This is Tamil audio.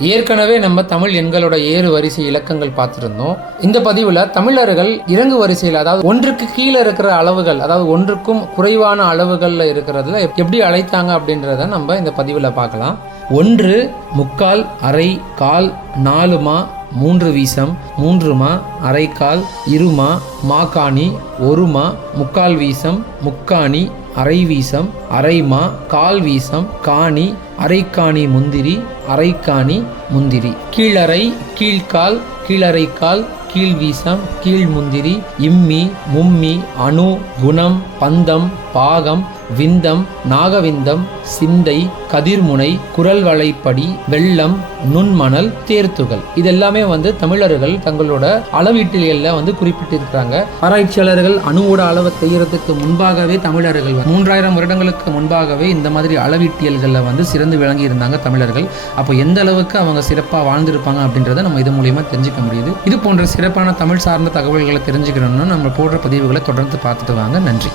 ஏற்கனவே நம்ம தமிழ் எண்களோட ஏறு வரிசை இலக்கங்கள் பார்த்துருந்தோம். இந்த பதிவில் தமிழர்கள் இறங்கு வரிசையில் அதாவது ஒன்றுக்கு கீழே இருக்கிற அளவுகள் அதாவது ஒன்றுக்கும் குறைவான அளவுகளில் இருக்கிறதுல எப்- எப்படி அழைத்தாங்க அப்படின்றத நம்ம இந்த பதிவில் பார்க்கலாம். ஒன்று முக்கால் அரை கால் நாலுமா மூன்று வீசம் மூன்றுமா அரைக்கால் இருமா மாக்காணி ஒருமா முக்கால் வீசம் முக்காணி அரை வீசம் அரைமா கால் வீசம் காணி அரைக்காணி முந்திரி அரைக்காணி முந்திரி. கீழறை கீழ்கால் கீழரைக்கால் கீழ் வீசம் கீழ் முந்திரி இம்மி மும்மி அணு குணம் பந்தம் பாகம் விந்தம் நாகவிந்தம் சிந்தை கதிர்முனை குரல் வளைப்படி வெள்ளம் நுண்மணல் தேர்த்துகள். இதெல்லாமே வந்து தமிழர்கள் தங்களோட அளவீட்டியல்ல வந்து குறிப்பிட்டிருக்கிறாங்க. ஆராய்ச்சியாளர்கள் அணுவோட அளவை செய்யறதுக்கு முன்பாகவே தமிழர்கள் மூன்றாயிரம் வருடங்களுக்கு முன்பாகவே இந்த மாதிரி அளவீட்டியல்களில் வந்து சிறந்து விளங்கி இருந்தாங்க தமிழர்கள். அப்போ எந்த அளவுக்கு அவங்க சிறப்பாக வாழ்ந்திருப்பாங்க அப்படின்றத நம்ம இது மூலியமா தெரிஞ்சுக்க முடியுது. இது போன்ற சிறப்பான தமிழ் சார்ந்த தகவல்களை தெரிஞ்சுக்கணும்னு நம்ம போடுற பதிவுகளை தொடர்ந்து பார்த்துட்டு வாங்க. நன்றி.